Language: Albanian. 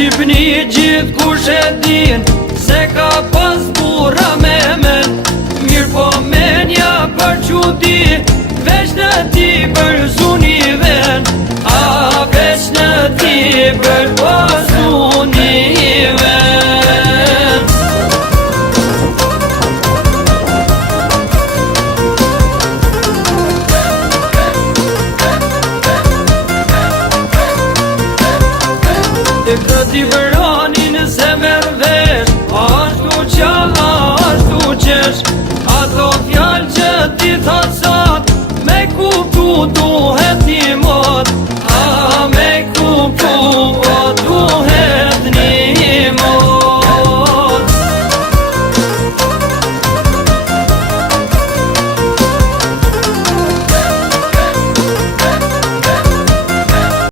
Shqipni gjithë kush e din se ka pas burra me men. Mirë po menja për qudi, veç në ti për zuni ven. A veç në ti për zuni ven. E këti vëranin se merë vesh, ashtu qa, ashtu qesh. Ato fjallë që ti thot sot, me kuptu duhet një mot.